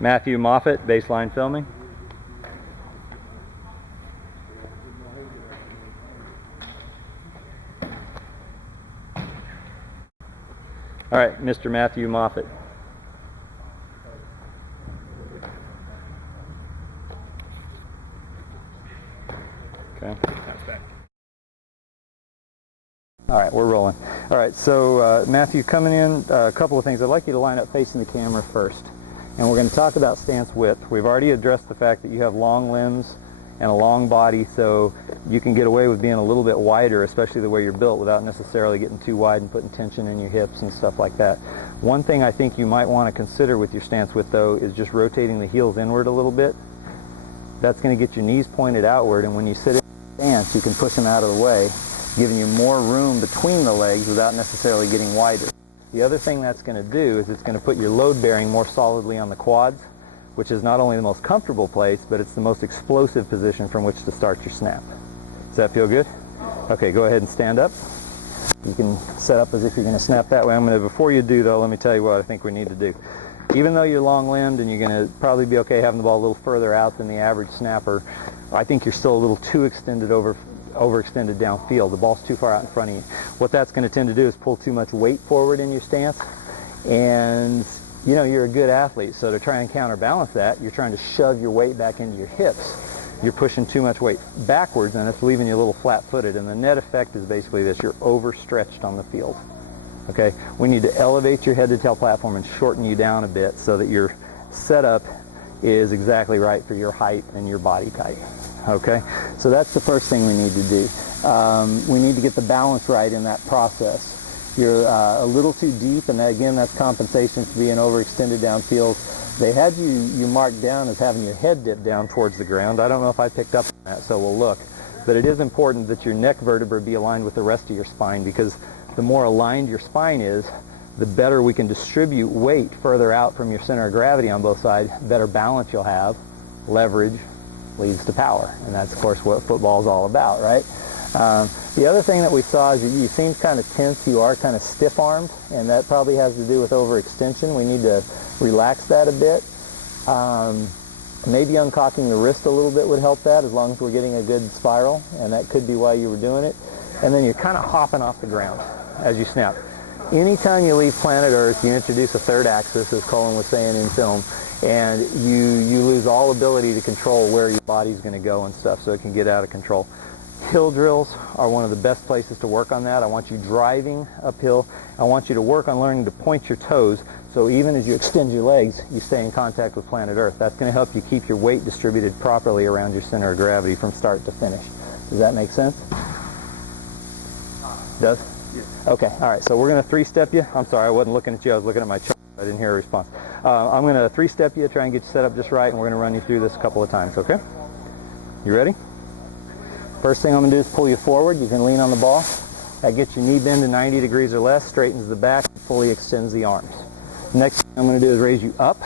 Matthew Moffitt, baseline filming. All right, Mr. Matthew Moffitt. Okay. All right, we're rolling. All right, so Matthew, coming in, a couple of things. I'd like you to line up facing the camera first. And we're going to talk about stance width. We've already addressed the fact that you have long limbs and a long body, so you can get away with being a little bit wider, especially the way you're built, without necessarily getting too wide and putting tension in your hips and stuff like that. One thing I think you might want to consider with your stance width, though, is just rotating the heels inward a little bit. That's going to get your knees pointed outward, and when you sit in stance, you can push them out of the way, giving you more room between the legs without necessarily getting wider. The other thing that's going to do is it's going to put your load bearing more solidly on the quads, which is not only the most comfortable place, but it's the most explosive position from which to start your snap. Does that feel good? Okay, go ahead and stand up. You can set up as if you're going to snap that way. Before you do though, let me tell you what I think we need to do. Even though you're long-limbed and you're going to probably be okay having the ball a little further out than the average snapper, I think you're still a little too overextended downfield. The ball's too far out in front of you. What that's going to tend to do is pull too much weight forward in your stance, and you know you're a good athlete, so to try and counterbalance that, you're trying to shove your weight back into your hips. You're pushing too much weight backwards, and it's leaving you a little flat-footed, and the net effect is basically this: you're overstretched on the field. Okay, we need to elevate your head-to-tail platform and shorten you down a bit so that your setup is exactly right for your height and your body type. Okay, so that's the first thing we need to do. We need to get the balance right in that process. You're a little too deep, and again, that's compensation for being overextended downfield. They had you marked down as having your head dip down towards the ground. I don't know if I picked up on that, so we'll look. But it is important that your neck vertebrae be aligned with the rest of your spine, because the more aligned your spine is, the better we can distribute weight further out from your center of gravity on both sides, better balance you'll have, leverage leads to power, and that's of course what football is all about, right? The other thing that we saw is you seem kind of tense, you are kind of stiff-armed, and that probably has to do with overextension. We need to relax that a bit. Maybe uncocking the wrist a little bit would help that, as long as we're getting a good spiral, and that could be why you were doing it. And then you're kind of hopping off the ground as you snap. Anytime you leave planet Earth, you introduce a third axis, as Colin was saying in film, and you lose all ability to control where your body's going to go and stuff, so it can get out of control. Hill drills are one of the best places to work on that. I want you driving uphill. I want you to work on learning to point your toes, so even as you extend your legs, you stay in contact with planet Earth. That's going to help you keep your weight distributed properly around your center of gravity from start to finish. Does that make sense? Does? Yes. Okay, all right, so we're going to three-step you. I'm sorry, I wasn't looking at you. I was looking at my chart. I didn't hear a response. I'm going to three-step you, try and get you set up just right, and we're going to run you through this a couple of times, okay? You ready? First thing I'm going to do is pull you forward. You can lean on the ball. That gets your knee bend to 90 degrees or less, straightens the back, fully extends the arms. Next thing I'm going to do is raise you up,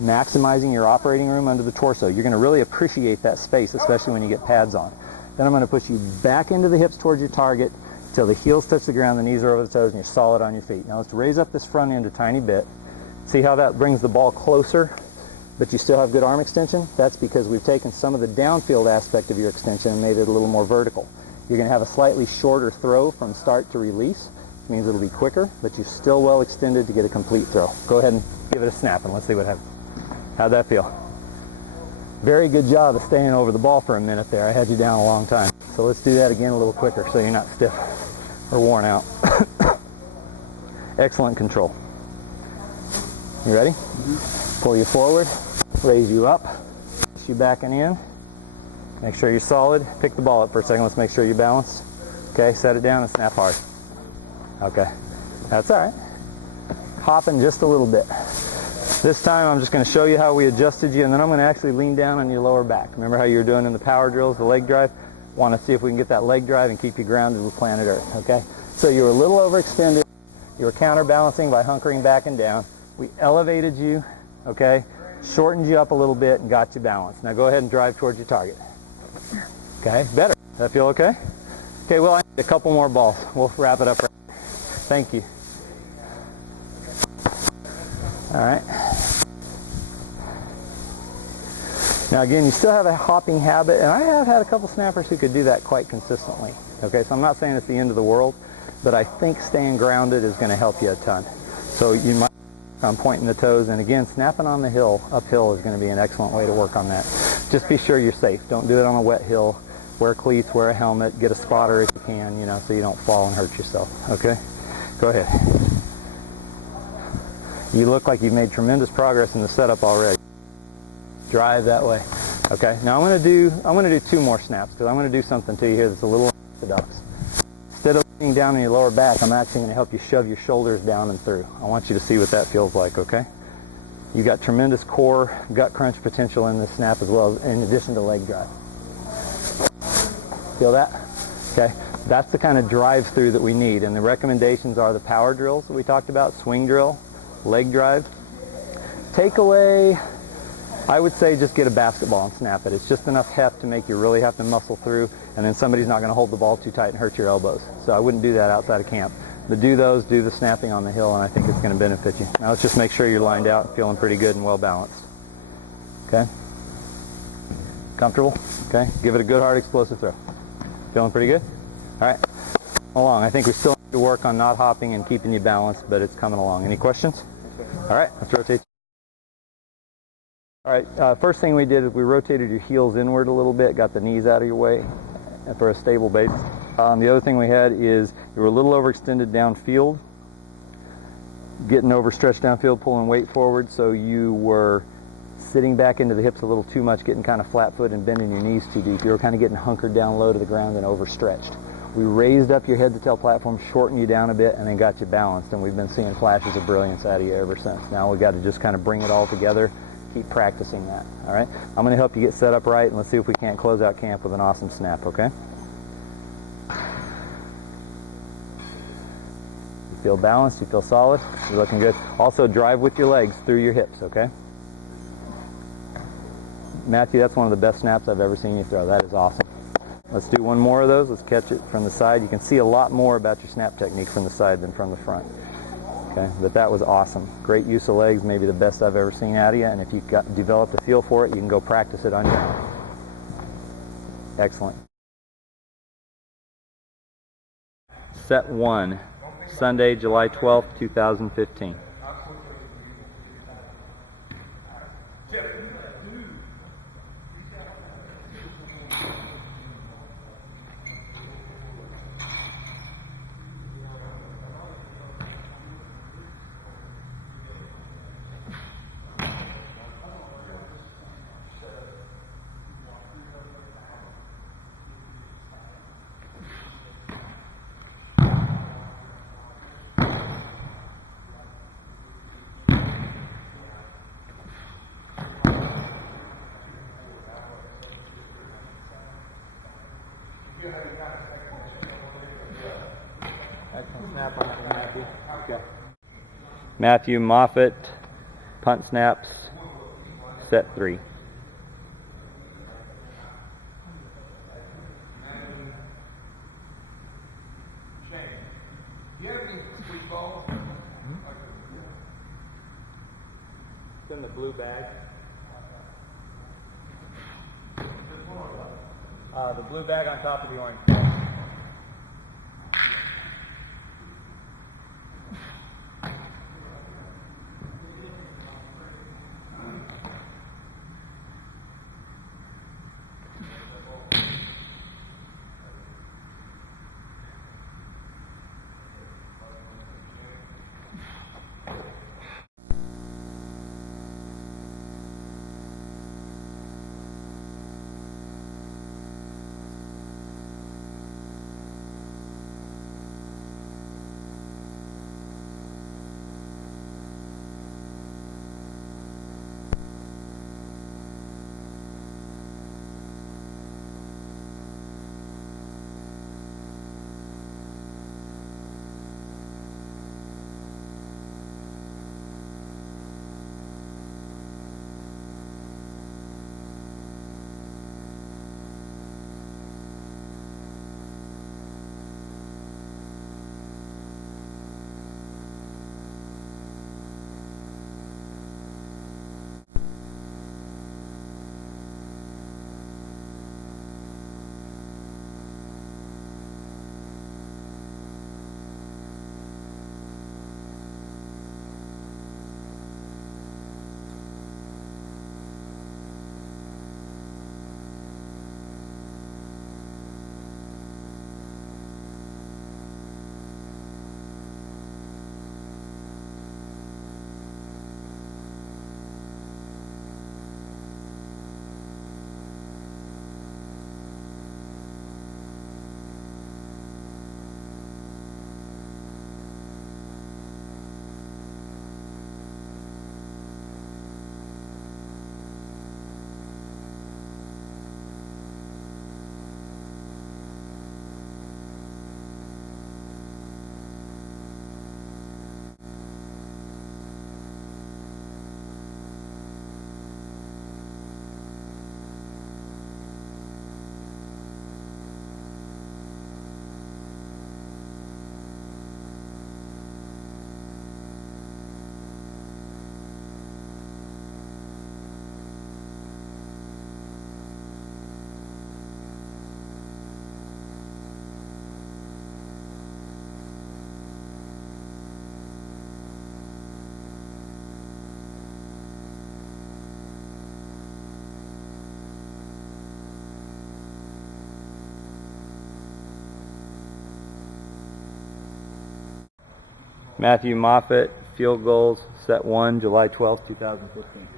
maximizing your operating room under the torso. You're going to really appreciate that space, especially when you get pads on. Then I'm going to push you back into the hips towards your target until the heels touch the ground, the knees are over the toes, and you're solid on your feet. Now let's raise up this front end a tiny bit. See how that brings the ball closer, but you still have good arm extension? That's because we've taken some of the downfield aspect of your extension and made it a little more vertical. You're going to have a slightly shorter throw from start to release, which means it'll be quicker, but you're still well extended to get a complete throw. Go ahead and give it a snap, and let's see what happens. How'd that feel? Very good job of staying over the ball for a minute there. I had you down a long time. So let's do that again a little quicker so you're not stiff or worn out. Excellent control. You ready? Mm-hmm. Pull you forward, raise you up, push you back and in. Make sure you're solid. Pick the ball up for a second. Let's make sure you're balanced. Okay, set it down and snap hard. Okay, that's all right. Hopping just a little bit. This time I'm just going to show you how we adjusted you, and then I'm going to actually lean down on your lower back. Remember how you were doing in the power drills, the leg drive? Want to see if we can get that leg drive and keep you grounded with planet Earth, okay? So you were a little overextended. You were counterbalancing by hunkering back and down. We elevated you, okay? Shortened you up a little bit and got you balanced. Now go ahead and drive towards your target. Okay, better. Does that feel okay? Okay, well, I need a couple more balls. We'll wrap it up right here. Thank you. All right. Now again, you still have a hopping habit, and I have had a couple snappers who could do that quite consistently. Okay, so I'm not saying it's the end of the world, but I think staying grounded is going to help you a ton. So you might pointing the toes, and again, snapping on the hill, uphill, is going to be an excellent way to work on that. Just be sure you're safe. Don't do it on a wet hill. Wear cleats, wear a helmet, get a spotter if you can, you know, so you don't fall and hurt yourself. Okay? Go ahead. You look like you've made tremendous progress in the setup already. Drive that way. Okay? Now I'm going to do 2 more snaps, because I'm going to do something to you here that's a little unorthodox. Instead of leaning down on your lower back, I'm actually going to help you shove your shoulders down and through. I want you to see what that feels like, okay? You got tremendous core gut crunch potential in this snap as well, in addition to leg drive. Feel that? Okay. That's the kind of drive through that we need, and the recommendations are the power drills that we talked about, swing drill, leg drive. Takeaway, I would say just get a basketball and snap it. It's just enough heft to make you really have to muscle through, and then somebody's not going to hold the ball too tight and hurt your elbows. So I wouldn't do that outside of camp. But do the snapping on the hill, and I think it's going to benefit you. Now let's just make sure you're lined out and feeling pretty good and well balanced. Okay? Comfortable? Okay? Give it a good hard explosive throw. Feeling pretty good? All right. Along. I think we still need to work on not hopping and keeping you balanced, but it's coming along. Any questions? All right. Let's rotate. All right. First thing we did is we rotated your heels inward a little bit, got the knees out of your way for a stable base. The other thing we had is you were a little overextended downfield, getting overstretched downfield, pulling weight forward, so you were sitting back into the hips a little too much, getting kind of flat-footed and bending your knees too deep. You were kind of getting hunkered down low to the ground and overstretched. We raised up your head-to-tail platform, shortened you down a bit, and then got you balanced, and we've been seeing flashes of brilliance out of you ever since. Now we've got to just kind of bring it all together, keep practicing that, all right? I'm going to help you get set up right, and let's see if we can't close out camp with an awesome snap, okay? You feel balanced, you feel solid, you're looking good. Also, drive with your legs through your hips, okay? Matthew, that's one of the best snaps I've ever seen you throw. That is awesome. Let's do one more of those. Let's catch it from the side. You can see a lot more about your snap technique from the side than from the front. Okay, but that was awesome. Great use of legs, maybe the best I've ever seen out of you, and if you've developed a feel for it, you can go practice it on your own. Excellent. Set 1, Sunday, July 12th, 2015. Excellent snap on that, Matthew. Okay. Matthew, Moffitt, punt snaps, set 3. Do you have any street ball? It's in the blue bag. The blue bag on top of the orange bag. Matthew Moffitt, field goals, set 1, July 12th, 2015.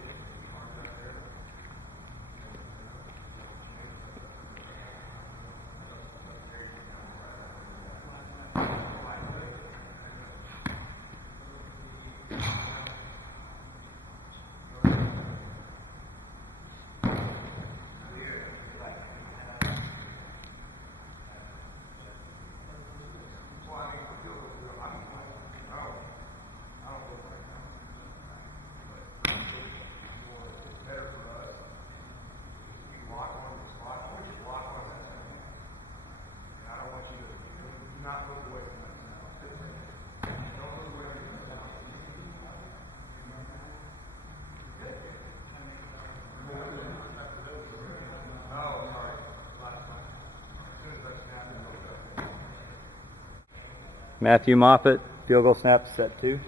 Matthew Moffitt, field goal snap, set 2.